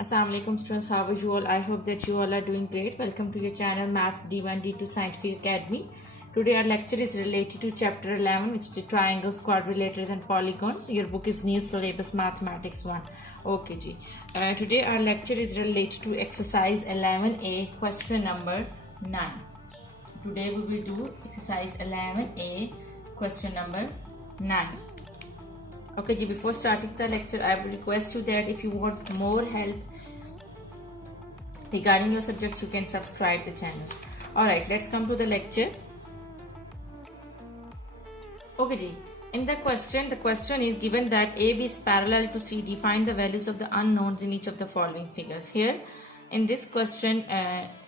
Assalamu alaikum students, how are you all? I hope that you all are doing great. Welcome to your channel Maths D1 D2 Scientific Academy. Today our lecture is related to chapter 11, which is the triangles, quadrilaterals and polygons. Your book is New Syllabus Mathematics 1. Okay ji. Today our lecture is related to exercise 11A, question number 9. Today we will do exercise 11A, question number 9. Okay ji, before starting the lecture, I will request you that if you want more help regarding your subject, you can subscribe the channel. Alright, let's come to the lecture. Okay ji, in the question is given that AB is parallel to CD. Find the values of the unknowns in each of the following figures. Here, in this question,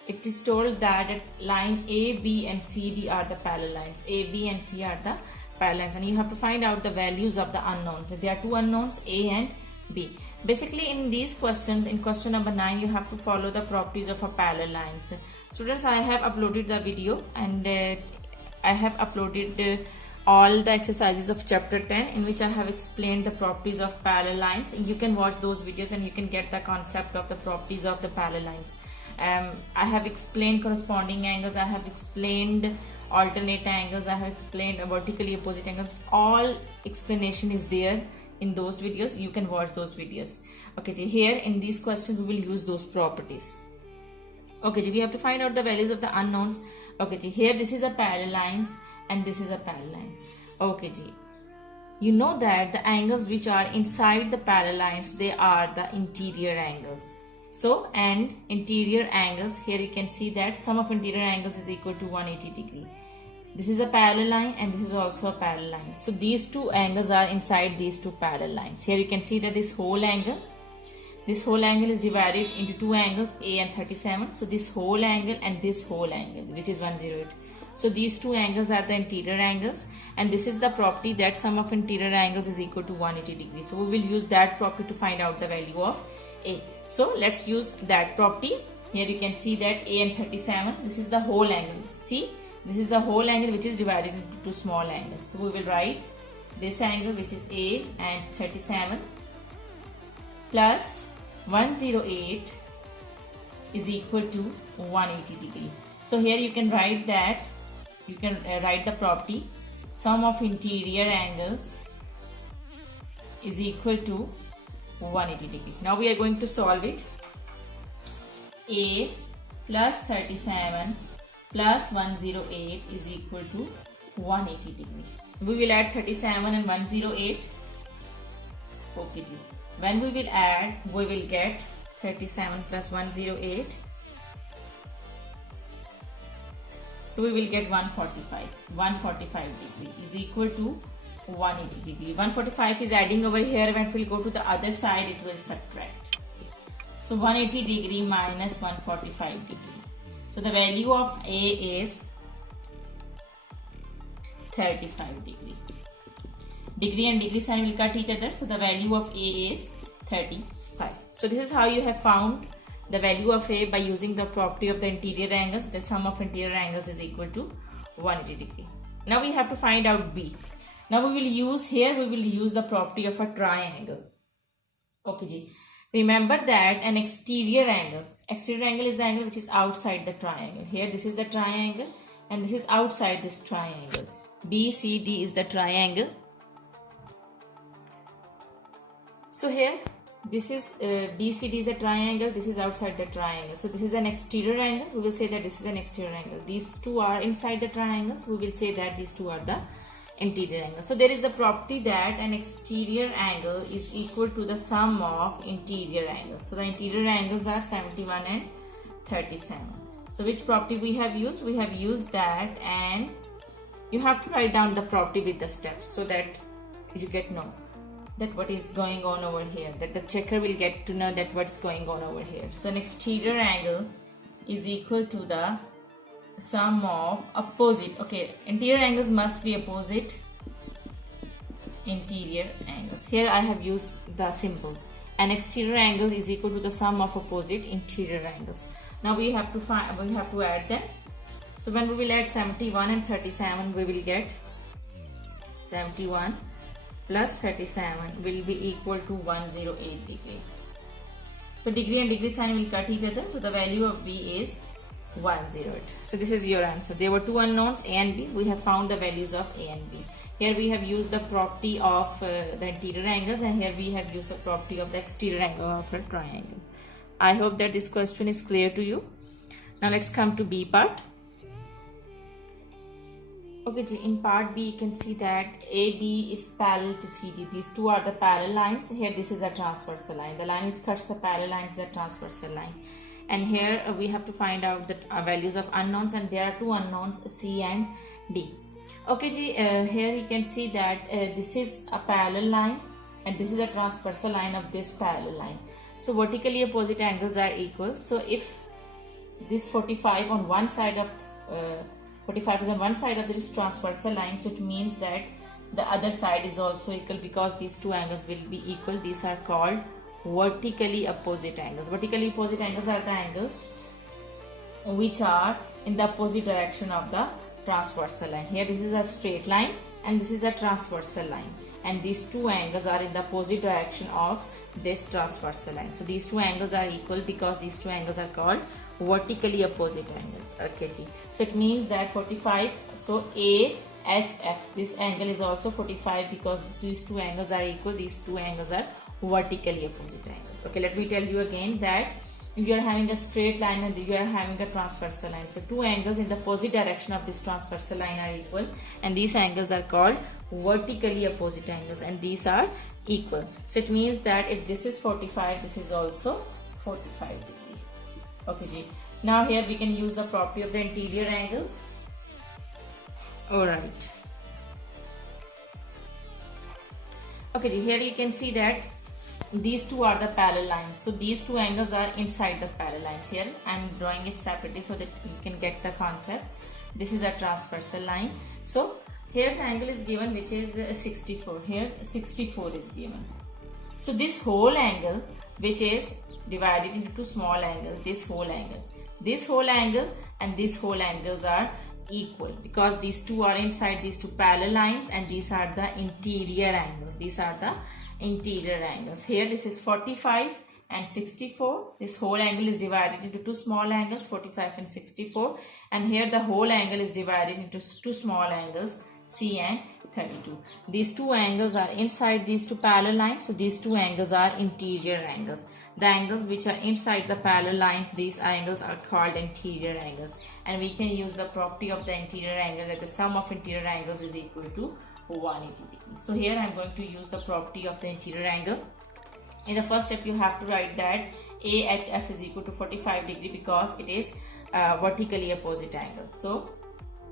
it is told that line A, B and CD are the parallel lines. A, B and C are the parallel lines, and you have to find out the values of the unknowns. There are two unknowns, A and B. Basically, in these questions, in question number 9, you have to follow the properties of a parallel lines. Students, I have uploaded the video and I have uploaded all the exercises of chapter 10 in which I have explained the properties of parallel lines. You can watch those videos and you can get the concept of the properties of the parallel lines. I have explained corresponding angles, I have explained alternate angles, I have explained vertically opposite angles. All explanation is there in those videos. You can watch those videos. Okay, so here in these questions we will use those properties. Okay, so we have to find out the values of the unknowns. Okay, so here this is a parallel lines and this is a parallel line. Okay, ji. You know that the angles which are inside the parallel lines, they are the interior angles. So, and interior angles, here you can see that sum of interior angles is equal to 180 degree. This is a parallel line and this is also a parallel line. So, these two angles are inside these two parallel lines. Here you can see that this whole angle is divided into two angles, A and 37. So, this whole angle and this whole angle, which is 108. So, these two angles are the interior angles, and this is the property that sum of interior angles is equal to 180 degrees. So, we will use that property to find out the value of A. So, let's use that property. Here you can see that A and 37, this is the whole angle. See, this is the whole angle which is divided into two small angles. So, we will write this angle, which is A and 37, plus 108 is equal to 180 degree. So, here you can write that, you can write the property sum of interior angles is equal to 180 degree. Now we are going to solve it. A plus 37 plus 108 is equal to 180 degree. We will add 37 and 108. Okay, when we will add, we will get 37 plus 108. So we will get 145. 145 degree is equal to 180 degree. 145 is adding over here. When we will go to the other side, it will subtract. So 180 degree minus 145 degree. So the value of A is 35 degree. Degree and degree sign will cut each other. So the value of A is 35. So this is how you have found the value of A by using the property of the interior angles. The sum of interior angles is equal to 180 degree. Now we have to find out B. Now we will use the property of a triangle. Okay ji. Remember that an exterior angle is the angle which is outside the triangle. Here this is the triangle and this is outside this triangle. BCD is the triangle. So here this is BCD is a triangle, this is outside the triangle. So this is an exterior angle, we will say that this is an exterior angle. These two are inside the triangles, we will say that these two are the interior angle. So there is the property that an exterior angle is equal to the sum of interior angles. So the interior angles are 71 and 37. So which property we have used? We have used that, and you have to write down the property with the steps so that you get know that what is going on over here, that the checker will get to know that what's going on over here. So an exterior angle is equal to the sum of opposite. Okay, interior angles must be opposite interior angles. Here I have used the symbols. An exterior angle is equal to the sum of opposite interior angles. Now we have to add them. So when we will add 71 and 37, we will get 71 plus 37 will be equal to 108 degree. So degree and degree sign will cut each other. So the value of B is 108. So this is your answer. There were two unknowns, A and B. We have found the values of A and B. Here we have used the property of the interior angles, and here we have used the property of the exterior angle of a triangle. I hope that this question is clear to you. Now let's come to B part. Okay, in part B you can see that AB is parallel to CD. These two are the parallel lines. Here this is a transversal line. The line which cuts the parallel line is a transversal line. And here we have to find out the values of unknowns, and there are two unknowns, C and D. Okay, here you can see that this is a parallel line and this is a transversal line of this parallel line. So vertically opposite angles are equal. So if this 45 on one side of 45 is on one side of this transversal line, so it means that the other side is also equal, because these two angles will be equal. These are called vertically opposite angles. Vertically opposite angles are the angles which are in the opposite direction of the transversal line. Here this is a straight line and this is a transversal line, and these two angles are in the opposite direction of this transversal line. So these two angles are equal because these two angles are called vertically opposite angles. Okay, so it means that 45, so AHF, this angle is also 45 because these two angles are equal. These two angles are vertically opposite angles. Okay, let me tell you again that if you are having a straight line and you are having a transversal line, so two angles in the opposite direction of this transversal line are equal, and these angles are called vertically opposite angles, and these are equal. So it means that if this is 45, this is also 45 degree. Okay, now here we can use the property of the interior angles. Alright. Okay, here you can see that these two are the parallel lines. So these two angles are inside the parallel lines. Here I am drawing it separately so that you can get the concept. This is a transversal line. So here the angle is given which is 64. Here 64 is given. So this whole angle which is divided into two small angles, this whole angle and this whole angles are equal because these two are inside these two parallel lines, and these are the interior angles. These are the interior angles. Here this is 45 and 64. This whole angle is divided into two small angles, 45 and 64, and here the whole angle is divided into two small angles, C and 32. These two angles are inside these two parallel lines, so these two angles are interior angles. The angles which are inside the parallel lines, these angles are called interior angles, and we can use the property of the interior angle that the sum of interior angles is equal to 180 degrees. So here I am going to use the property of the interior angle. In the first step you have to write that AHF is equal to 45 degree because it is vertically opposite angle. So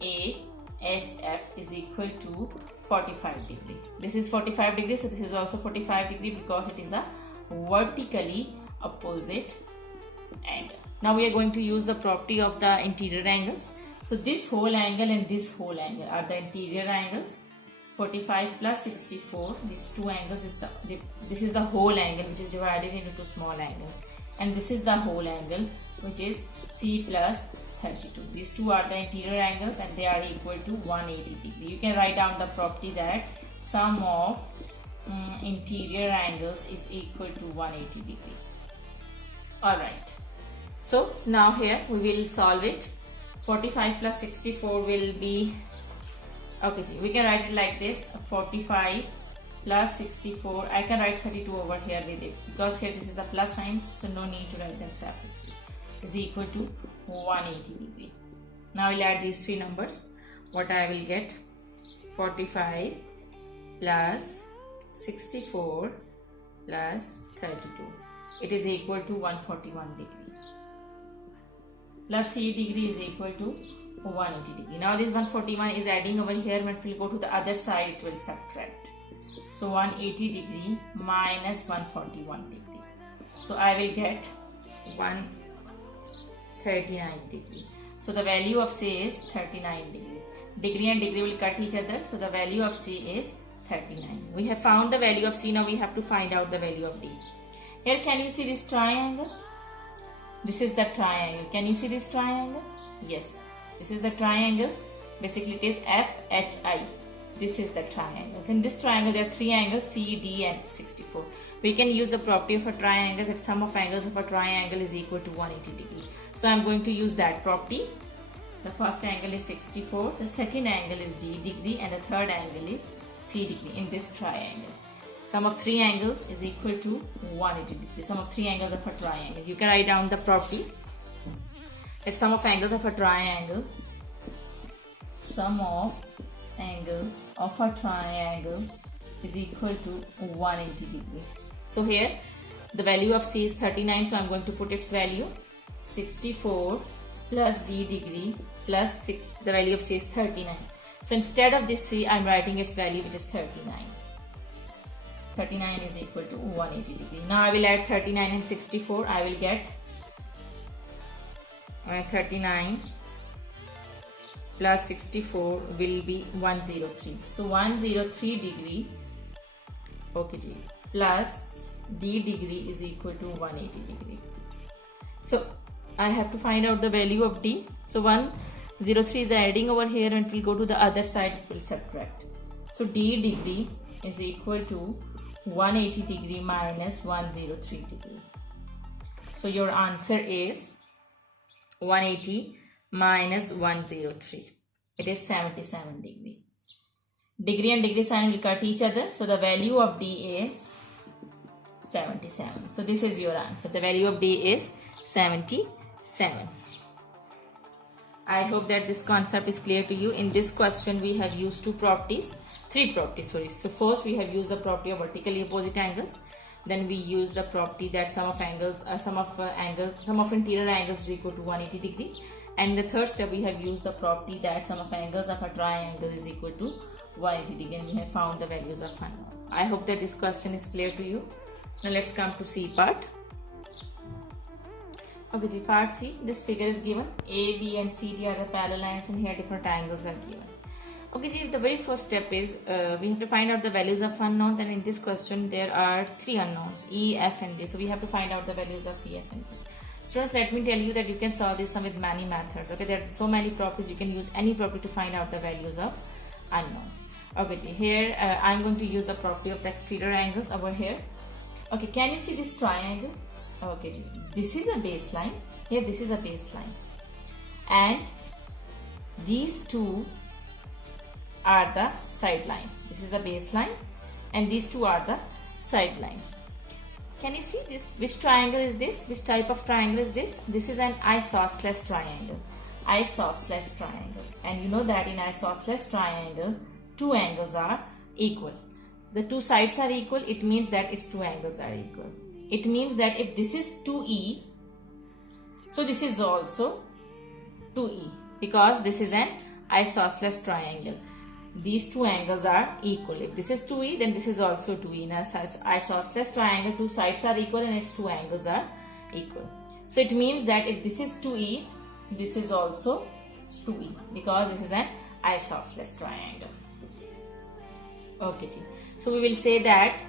AHF is equal to 45 degree. This is 45 degree, so this is also 45 degree because it is a vertically opposite angle. Now we are going to use the property of the interior angles. So this whole angle and this whole angle are the interior angles. 45 plus 64, these two angles is this is the whole angle which is divided into two small angles, and this is the whole angle which is C plus 32. These two are the interior angles and they are equal to 180 degree. You can write down the property that sum of interior angles is equal to 180 degree. Alright, so now here we will solve it. 45 plus 64 will be, okay, we can write it like this, 45 plus 64, I can write 32 over here with it because here this is the plus sign, so no need to write them separately, is equal to 180 degree. Now we'll add these three numbers. What I will get, 45 plus 64 plus 32, it is equal to 141 degree, plus C degree is equal to 180 degree. Now this 141 is adding over here, but it will go to the other side, it will subtract. So 180 degree minus 141 degree. So I will get 139 degree. So the value of C is 39 degree. Degree and degree will cut each other. So the value of C is 39. We have found the value of C. Now we have to find out the value of D. Here can you see this triangle? This is the triangle. Can you see this triangle? Yes. This is the triangle. Basically it is FHI. this is the triangle. In this triangle there are three angles, C, D and 64. We can use the property of a triangle that sum of angles of a triangle is equal to 180 degree. So I am going to use that property. The first angle is 64, the second angle is D degree and the third angle is C degree in this triangle. Sum of three angles is equal to 180 degree. Sum of three angles of a triangle. You can write down the property that sum of angles of a triangle, sum of angles of a triangle is equal to 180 degree. So here the value of C is 39, so I am going to put its value 64 plus D degree plus the value of C is 39. So instead of this C I am writing its value, which is 39. 39 is equal to 180 degree. Now I will add 39 and 64. I will get 39 plus 64 will be 103. So 103 degree, okay ji, plus D degree is equal to 180 degree. So I have to find out the value of D. So 103 is adding over here and it will go to the other side, it will subtract. So D degree is equal to 180 degree minus 103 degree. So your answer is 180 minus 103. It is 77 degree. Degree and degree sign will cut each other. So the value of D is 77. So this is your answer. The value of D is 77. I hope that this concept is clear to you. In this question we have used three properties. So first we have used the property of vertically opposite angles. Then we use the property that sum of interior angles is equal to 180 degree. And the third step we have used the property that sum of angles of a triangle is equal to 180 degree, and we have found the values of unknown. I hope that this question is clear to you. Now let's come to C part. Okay, part C, this figure is given. A, B and C, D are the parallel lines and here different angles are given. Okay, the very first step is we have to find out the values of unknowns, and in this question there are three unknowns, E, F and D. So we have to find out the values of E, F and G. Students, let me tell you that you can solve this sum with many methods. Okay, there are so many properties, you can use any property to find out the values of unknowns. Okay, here I am going to use the property of the exterior angles over here. Okay, can you see this triangle? Okay, this is a baseline. Here this is a baseline, and these two are the side lines. This is the baseline and these two are the side lines. Can you see this? Which triangle is this? Which type of triangle is this? This is an isosceles triangle. Isosceles triangle. And you know that in isosceles triangle, two angles are equal. The two sides are equal. It means that its two angles are equal. It means that if this is 2E, so this is also 2E, because this is an isosceles triangle. These two angles are equal. If this is 2E, then this is also 2E. In an isosceles triangle, two sides are equal and its two angles are equal. So it means that if this is 2E, this is also 2E, because this is an isosceles triangle. Okay, so we will say that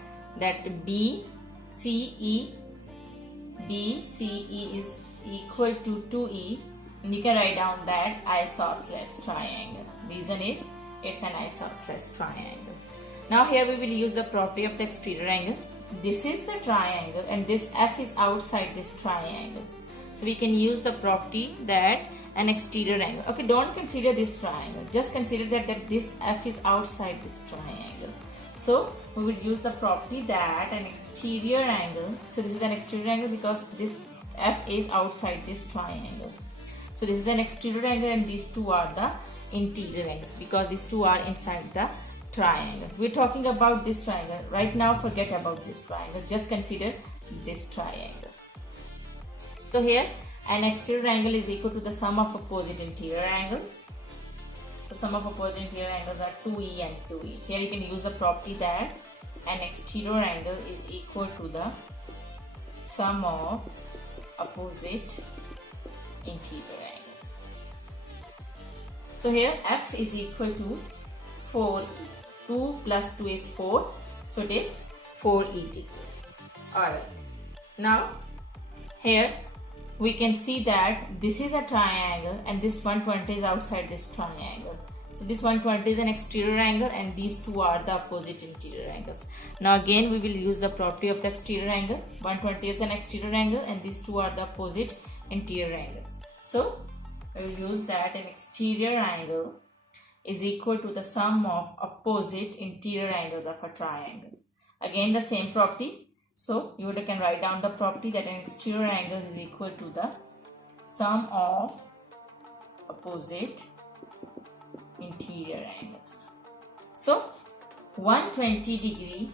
BCE is equal to 2E, and you can write down that isosceles triangle. Reason is it's an isosceles triangle. Now here we will use the property of the exterior angle. This is the triangle and this F is outside this triangle. So we can use the property that an exterior angle. Okay, don't consider this triangle. Just consider that this F is outside this triangle. So we will use the property that an exterior angle. So this is an exterior angle because this F is outside this triangle. So this is an exterior angle and these two are the interior angles because these two are inside the triangle. We're talking about this triangle. Right now forget about this triangle. Just consider this triangle. So here an exterior angle is equal to the sum of opposite interior angles. So sum of opposite interior angles are 2E and 2E. Here you can use the property that an exterior angle is equal to the sum of opposite interior angles. So here F is equal to 4E. 2 plus 2 is 4. So it is 4E degree. Alright. Now here we can see that this is a triangle and this 120 is outside this triangle. So this 120 is an exterior angle and these two are the opposite interior angles. Now again we will use the property of the exterior angle. 120 is an exterior angle and these two are the opposite interior angles. So we will use that an exterior angle is equal to the sum of opposite interior angles of a triangle. Again the same property. So you can write down the property that an exterior angle is equal to the sum of opposite interior angles. So 120 degree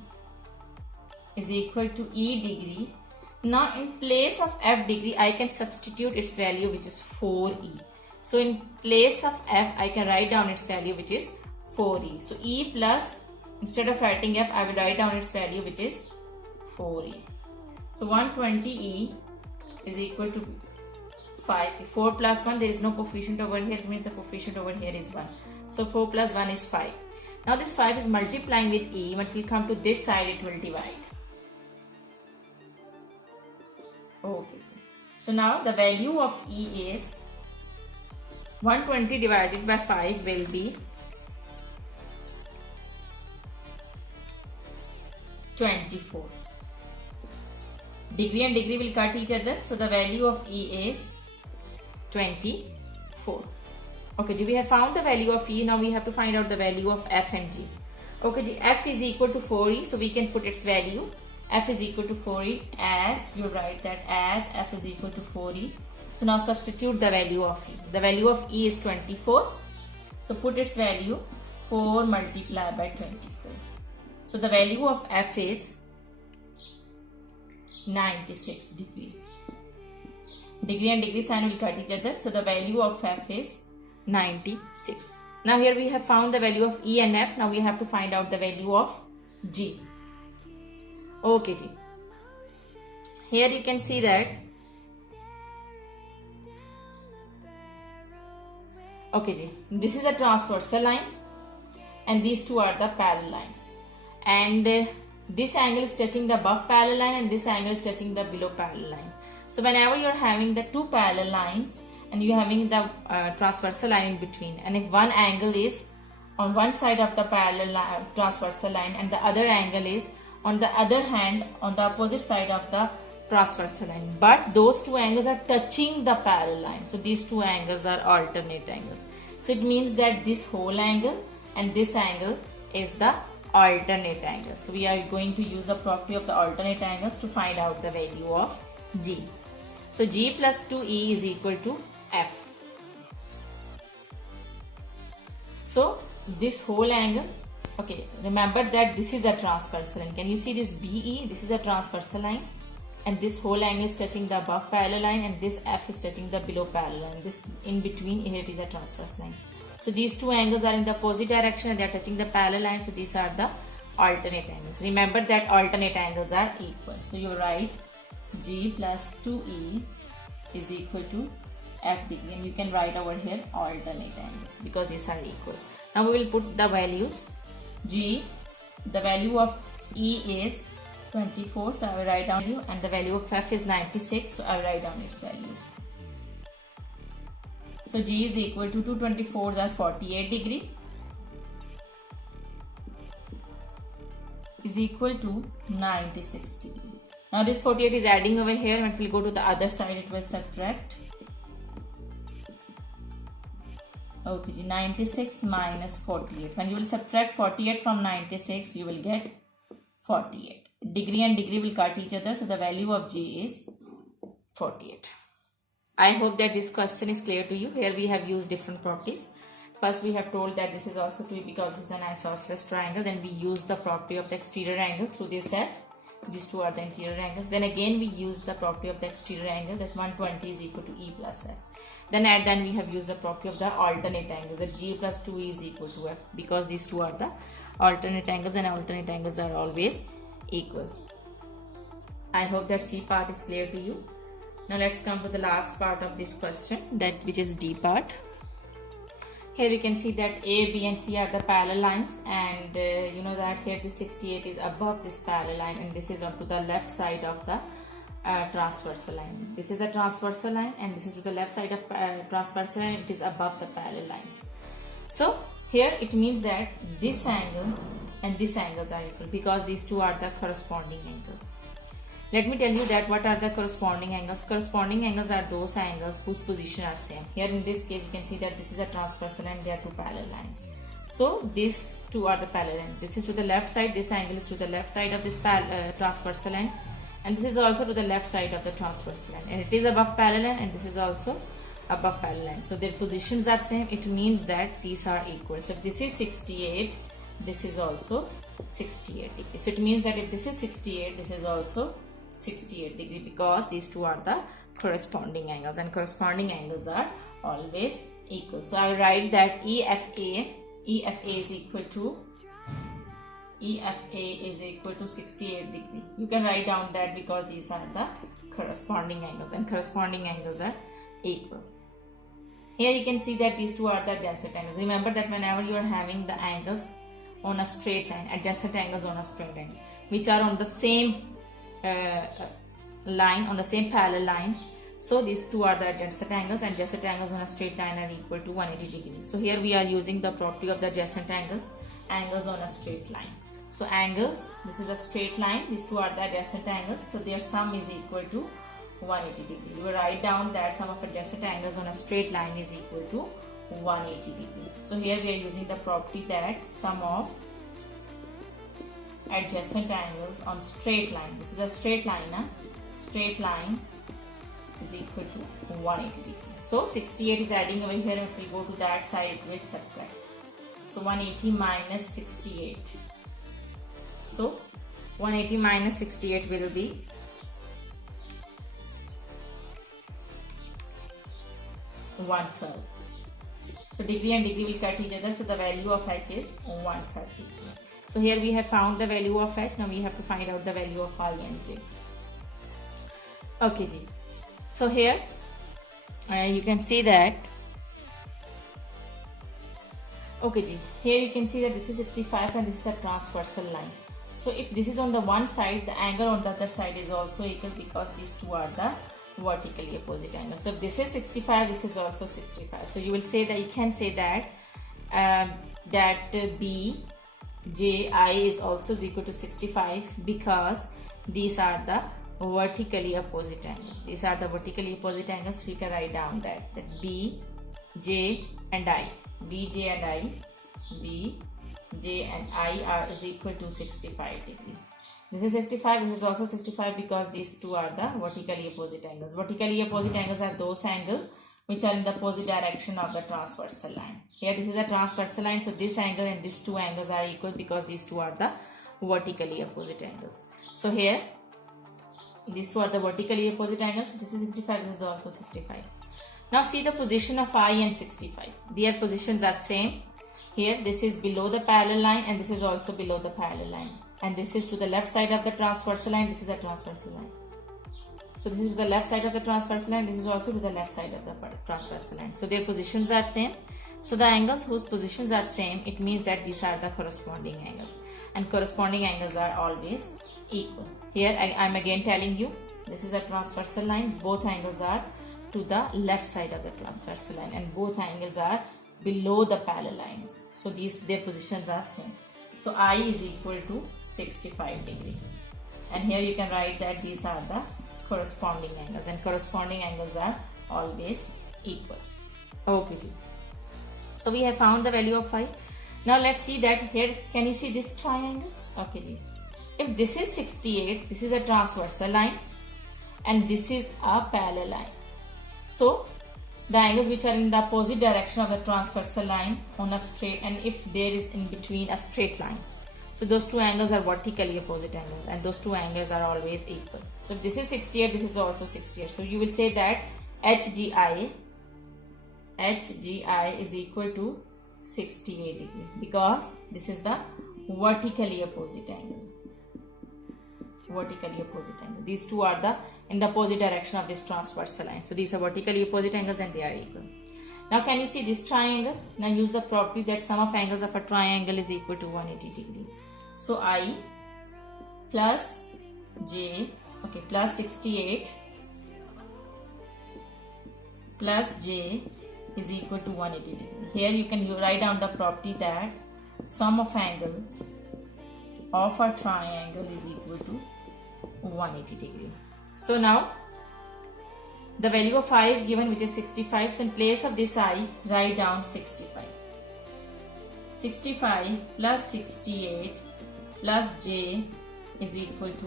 is equal to E degree. Now in place of F degree I can substitute its value, which is 4E. So in place of F I can write down its value, which is 4E. So E plus, instead of writing F I will write down its value, which is 4E. So 120E is equal to 5. 4 plus 1, there is no coefficient over here, it means the coefficient over here is 1. So 4 plus 1 is 5. Now this 5 is multiplying with E. When it will come to this side, it will divide. Okay. So now the value of E is 120 divided by 5 will be 24. Degree and degree will cut each other. So the value of E is 24. Okay, we have found the value of E. Now we have to find out the value of F and G. Okay, F is equal to 4E. So we can put its value. F is equal to 4E as you write that as F is equal to 4E. So now substitute the value of E. The value of E is 24. So put its value 4 multiplied by 24. So the value of F is 96 degree. Degree and degree sign will cut each other. So the value of F is 96. Now here we have found the value of E and F. Now we have to find out the value of G. Okay, G. Here you can see that. Okay, G. This is a transversal line and these two are the parallel lines. And this angle is touching the above parallel line and this angle is touching the below parallel line. So whenever you are having the two parallel lines and you are having the transversal line in between, and if one angle is on one side of the parallel line, transversal line, and the other angle is on the other hand on the opposite side of the transversal line, but those two angles are touching the parallel line, so these two angles are alternate angles. So it means that this whole angle and this angle is the alternate angle. So we are going to use the property of the alternate angles to find out the value of G. So G plus 2E is equal to F. So this whole angle, okay, remember that this is a transversal line. Can you see this BE? This is a transversal line and this whole angle is touching the above parallel line and this F is touching the below parallel line. This in between here it is a transverse line. So these two angles are in the opposite direction and they are touching the parallel line. So these are the alternate angles. Remember that alternate angles are equal. So you write G plus 2E is equal to F degree, and you can write over here alternate angles because these are equal. Now we will put the values. G, the value of E is 24, so I will write down value, and the value of F is 96, so I will write down its value. So G is equal to 224s are 48 degree is equal to 96 degree. Now this 48 is adding over here. When it will go to the other side, it will subtract. Okay, 96 minus 48. When you will subtract 48 from 96, you will get 48. Degree and degree will cut each other, so the value of G is 48. I hope that this question is clear to you. Here we have used different properties. First we have told that this is also true because it's an isosceles triangle. Then we use the property of the exterior angle through this F. These two are the interior angles. Then again we use the property of the exterior angle. That's 120 is equal to E plus F. Then we have used the property of the alternate angles. That G plus 2E is equal to F because these two are the alternate angles and alternate angles are always equal. I hope that C part is clear to you. Now let's come to the last part of this question, which is D part. Here you can see that A, B and C are the parallel lines, and you know that here the 68 is above this parallel line and this is onto the left side of the transversal line. This is the transversal line and this is to the left side of transversal line. It is above the parallel lines. So Here it means that this angle and this angles are equal because these two are the corresponding angles. Let me tell you that what are the corresponding angles. Corresponding angles are those angles whose position are same. Here in this case you can see that this is a transversal line, there are two parallel lines. So these two are the parallel lines. This is to the left side, this angle is to the left side of this transversal line, and this is also to the left side of the transversal line, and it is above parallel, and this is also above parallel line. So their positions are same. It means that these are equal. So if this is 68, this is also 68 degrees. So it means that if this is 68, this is also 68 degree because these two are the corresponding angles, and corresponding angles are always equal. So I will write that EFA is equal to 68 degree. You can write down that because these are the corresponding angles, and corresponding angles are equal. Here you can see that these two are the adjacent angles. Remember that whenever you are having the angles on a straight line, adjacent angles on a straight line, which are on the same line, on the same parallel lines, so these two are the adjacent angles, and adjacent angles on a straight line are equal to 180 degrees. So here we are using the property of the adjacent angles, angles on a straight line. So angles, this is a straight line, these two are the adjacent angles, so their sum is equal to 180 degrees. We write down that sum of adjacent angles on a straight line is equal to 180 degrees. So here we are using the property that sum of adjacent angles on straight line, this is a straight line, straight line is equal to 180 degrees. So 68 is adding over here, if we go to that side with subtract. So 180 minus 68. So 180 minus 68 will be 112. So degree and degree will cut each other, so the value of h is 130. So here we have found the value of h. Now we have to find out the value of I and j. Okay, ji. So here you can see that. Okay, ji. Here you can see that this is 65 and this is a transversal line. So if this is on the one side, the angle on the other side is also equal because these two are the vertically opposite angles. So if this is 65, this is also 65. So you will say that, you can say that BJI is also equal to 65 because these are the vertically opposite angles. These are the vertically opposite angles. We can write down that B, J and I are is equal to 65 degree. This is 65, this is also 65 because these two are the vertically opposite angles. Vertically opposite angles are those angles which are in the opposite direction of the transversal line. Here this is a transversal line, so this angle and these two angles are equal because these two are the vertically opposite angles. So here these two are the vertically opposite angles. This is 65, this is also 65. Now see the position of I and 65. Their positions are same. Here this is below the parallel line and this is also below the parallel line. And this is to the left side of the transversal line, this is a transversal line. So this is to the left side of the transversal line, this is also to the left side of the transversal line. So their positions are same. So the angles whose positions are same, it means that these are the corresponding angles. And corresponding angles are always equal. Here I am again telling you, this is a transversal line, both angles are to the left side of the transversal line and both angles are below the parallel lines. So their positions are same. So I is equal to 65 degree. And here you can write that these are the corresponding angles and corresponding angles are always equal. Okay. So we have found the value of phi. Now let's see that here, can you see this triangle? Okay. If this is 68, this is a transversal line and this is a parallel line. So the angles which are in the opposite direction of the transversal line on a straight, and if there is in between a straight line, so those two angles are vertically opposite angles and those two angles are always equal. So if this is 68, this is also 68. So you will say that HGI is equal to 68 degree because this is the vertically opposite angle. Vertically opposite angle. These two are in the opposite direction of this transversal line. So these are vertically opposite angles and they are equal. Now can you see this triangle? Now use the property that sum of angles of a triangle is equal to 180 degree. So I plus J, plus 68 plus J is equal to 180 degree. Here you can write down the property that sum of angles of a triangle is equal to 180 degree. So now the value of I is given, which is 65. So in place of this I, write down 65. 65 plus 68 plus j is equal to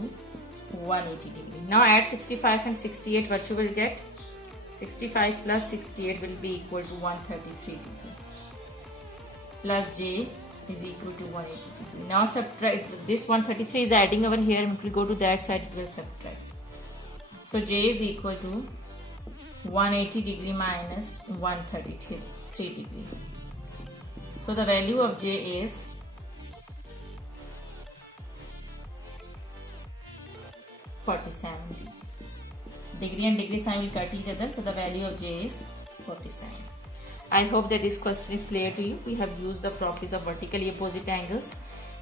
180 degree. Now add 65 and 68, what you will get? 65 plus 68 will be equal to 133 degree. Plus j is equal to 180 degree. Now subtract, this 133 is adding over here, and if we go to that side it will subtract. So j is equal to 180 degree minus 133 degree. So the value of j is 47. Degree and degree sign will cut each other, so the value of j is 47. I hope that this question is clear to you. We have used the properties of vertically opposite angles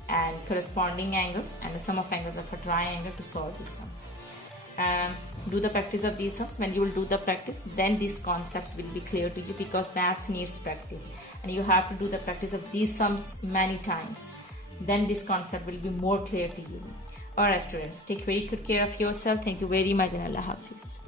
and corresponding angles and the sum of angles of a triangle to solve this sum. Do the practice of these sums. When you will do the practice, then these concepts will be clear to you, because maths needs practice and you have to do the practice of these sums many times. Then this concept will be more clear to you. Alright students, take very good care of yourself. Thank you very much and Allah Hafiz.